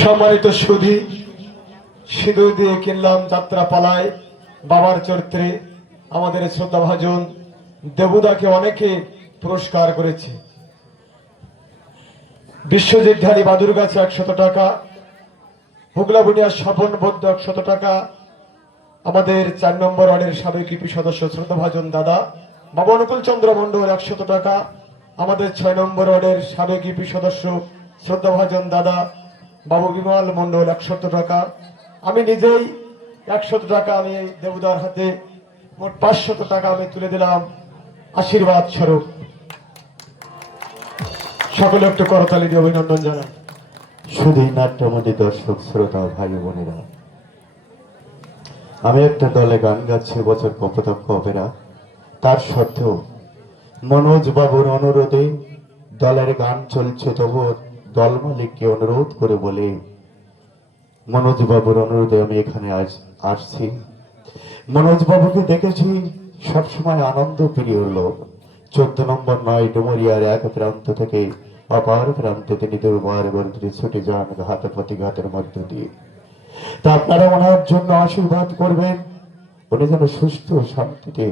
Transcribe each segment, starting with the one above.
সম্মানিত সুধী, সিঁদুর দিয়ে কিনলাম যাত্রা পালায় বাবার চরিত্রে আমাদের শ্রদ্ধাভাজন দেবুদাকে অনেকে পুরস্কার করেছে। বিশ্বজিৎ ঢালি বাদুর গাছে 100 টাকা, হুগলা বুনিয়া স্বপন বৌদ্ধ 100 টাকা, আমাদের 4 নম্বর ওয়ার্ডের সাবেক ইউপি সদস্য শ্রদ্ধাভাজন দাদা বাবা অনুকূল চন্দ্র মন্ডল 100 টাকা, আমাদের 6 নম্বর ওয়ার্ডের সাবেক ইউপি সদস্য শ্রদ্ধাভাজন দাদা বাবু বিমল মন্ডল 100 টাকা, আমি নিজেই 100 টাকা আমি দেবুদার হাতে মোট 500 টাকা আমি তুলে দিলাম আশীর্বাদ স্বরূপ। সকলে একটু করতালি দিয়ে অভিনন্দন জানান। শুধু নাট্যমন্ডী দর্শক শ্রোতা ভাই বোনেরা, আমি একটা দলে গান গাচ্ছি বছর কপোতাক্ষ অপেরা, তার সত্ত্বেও মনোজ বাবুর অনুরোধে দলের গান চলছে, তবু দল মালিককে অনুরোধ করে বলে মনোজ বাবুর অনুরোধে আমি এখানে আসছি। মনোজ বাবুকে দেখেছি সবসময় আনন্দ প্রিয় লোক। 14 নম্বর 9 ডুমুরিয়ার এক প্রান্ত থেকে অপর প্রান্তে তিনি দুর্বার বর্ধে ছুটে যান ঘাত প্রতিঘাতের মধ্য দিয়ে। তা আপনারা ওনার জন্য আশীর্বাদ করবেন, উনি যেন সুস্থ শান্তিতে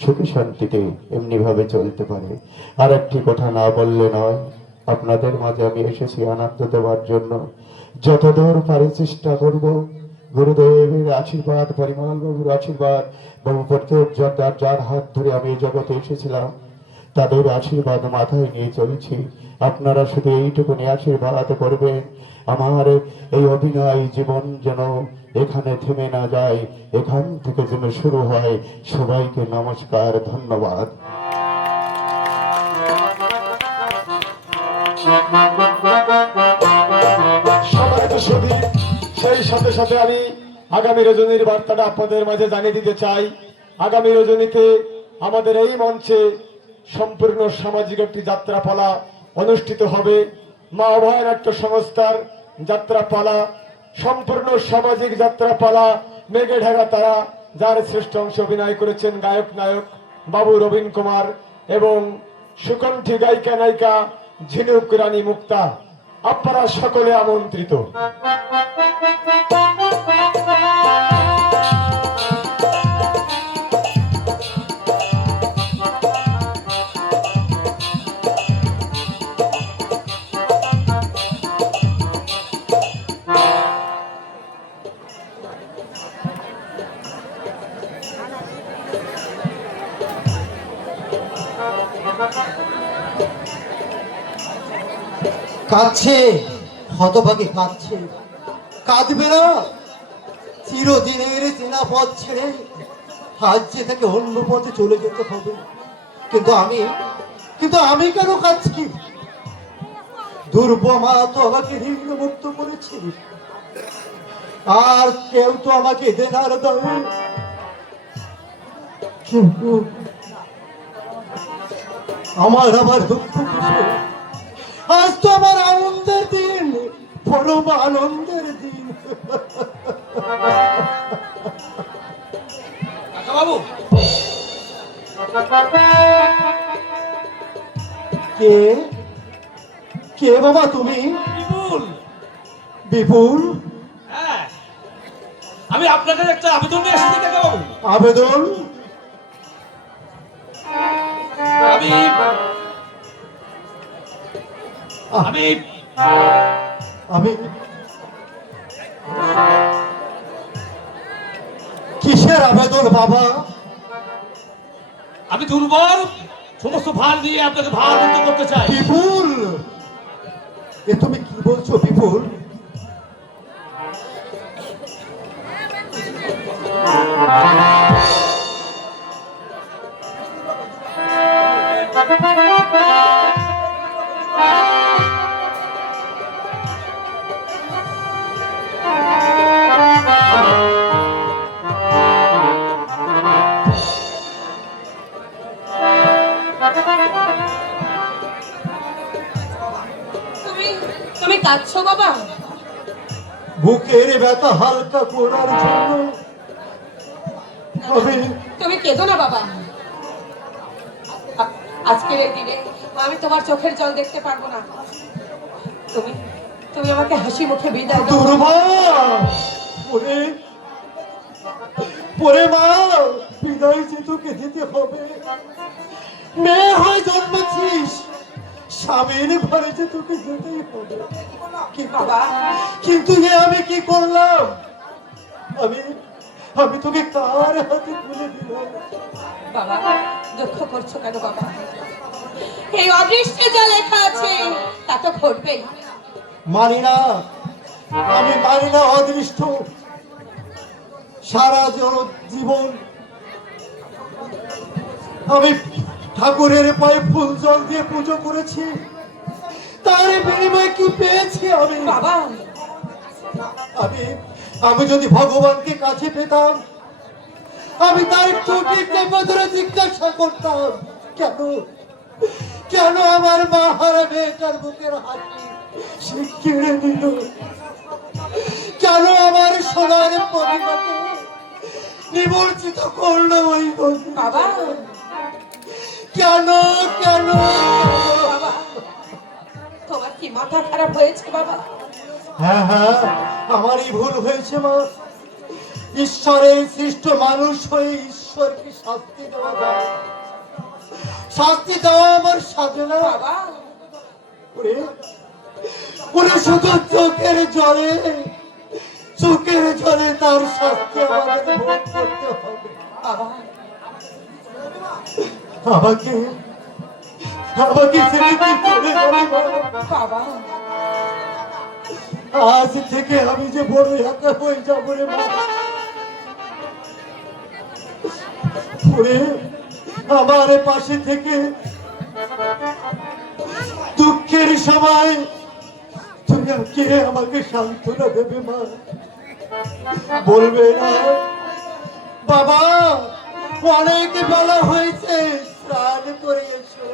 সুখী শান্তিতে এমনি ভাবে চলতে পারে। আর একটি কথা না বললে নয়, আপনাদের মাঝে আমি এসেছি আনন্দ দেওয়ার জন্য। যতদূর পারি চেষ্টা করব গুরুদেবের আশীর্বাদ, পরিমল বাবুর আশীর্বাদ, বাবু প্রত্যেক যার হাত ধরে আমি এই জগতে এসেছিলাম তাদের আশীর্বাদ মাথায় নিয়ে চলছি। আপনারা শুধু এইটুকুনি আশীর্বাদ করবেন, আমার এই অভিনয় জীবন যেন এখানে থেমে না যায়, এখান থেকে যেন শুরু হয়। সবাইকে নমস্কার, ধন্যবাদ। সেই সাথে সাথে আমি আগামী রজনীর বার্তাটা আপনাদের মাঝে জানিয়ে দিতে চাই। আগামী রজনীতে আমাদের এই মঞ্চে সম্পূর্ণ সামাজিক একটি যাত্রাপালা অনুষ্ঠিত হবে। মা অভয়নাট্য সংস্থার যাত্রাপালা, সম্পূর্ণ সামাজিক যাত্রাপালা, মেঘে ঢাকা তারা, যার শ্রেষ্ঠ অংশ অভিনয় করেছেন গায়ক নায়ক বাবু রবীন কুমার এবং সুকণ্ঠী গায়িকা নায়িকা ঝিনুক রানী মুক্তা। আপনারা সকলে আমন্ত্রিত। কাঁদছে, হতভাগে কাঁদছে। কাঁদবে না, চিরদিনের চেনা পথ ছেড়ে আজ যে তাকে অন্য পথে চলে যেতে হবে। কিন্তু আমি কেন কাঁদছি? দুর্বমা তো আমাকে ঋণ মুক্ত করেছে, আর কেউ তো আমাকে দেনার দাও। কিন্তু আমার আবার দুঃখ কিসে? আজ তো আমার আনন্দের দিন, পরম আনন্দের দিন। বাবু, কে কে বাবা তুমি? বিপুল। বিপুল? হ্যাঁ, আমি আপনাদের একটা আবেদন নিয়ে এসেছি কাকাবাবু। আবেদন? আমি আমি আমি কিসের আবেদন বাবা? আমি দুর্বল, সমস্ত ভার দিয়ে আপনাকে ভার মুক্ত করতে চাই। বিপুল, এ তুমি কি বলছো বিপুল? তুমি কাঁদছো বাবা? বুকের ব্যথা হালকা করার জন্য। তুমি কেঁদো না বাবা, আজকের এই দিনে আমি তোমার চোখের জল দেখতে পারবো না। তুমি তুমি আমাকে হাসি মুখে বিদায় দাও। দুর্বা ওরে ওরে মা, বিদায় যে তোকে দিতে হবে। মেয়ে হয়ে জন্মেছিস, স্বামীর ঘরে যে তোকে যেতেই হবে। বাবা, কিন্তু এ আমি কি করলাম? আমি আমি তোকে কার হাতে তুলে দিলাম? বাবা দুঃখ করছো কেন বাবা? এই অদৃষ্টে যা লেখা আছে তা তো ঘটবেই। মানি না, আমি মানি না অদৃষ্ট। সারা জীবন আমি ঠাকুরের পায়ে ফুল জল দিয়ে পুজো করেছি, তার বিনিময়ে কি পেয়েছি আমি? বাবা আমি আমি যদি ভগবানকে কাছে পেতাম, আমি তার চোখে চেপে ধরে জিজ্ঞাসা করতাম, কেন কেন আমার মা হারা মেয়েটার বুকের হাসি সে কেড়ে নিল? কেন আমার সোনার পরিবারকে নিমজ্জিত করলো ওই নদী? বাবা কেন কেন? বাবা, তোমার কি মাথা খারাপ হয়েছে বাবা? হ্যাঁ হ্যাঁ, আমারই ভুল হয়েছে মা। ঈশ্বরের সৃষ্ট মানুষ হয়ে ঈশ্বরকে শাস্তি দেওয়া যায়? শাস্তি দেওয়া আমার সাজে না বাবা ওরে। ওরে শুধু চোখের জলে তার শাস্তি আমাদের ভোগ করতে হবে। বাবা আমাকে আমাকে ছেড়ে কি করে যাবে মা? বাবা আজ থেকে আমি যে বড় একা হয়ে যাবো রে মা। ওরে আমার পাশে থেকে দুঃখের সময় তুমি কে আমাকে সান্ত্বনা দেবে মা? বলবে না বাবা অনেক বেলা হয়েছে, স্নান করে এসো।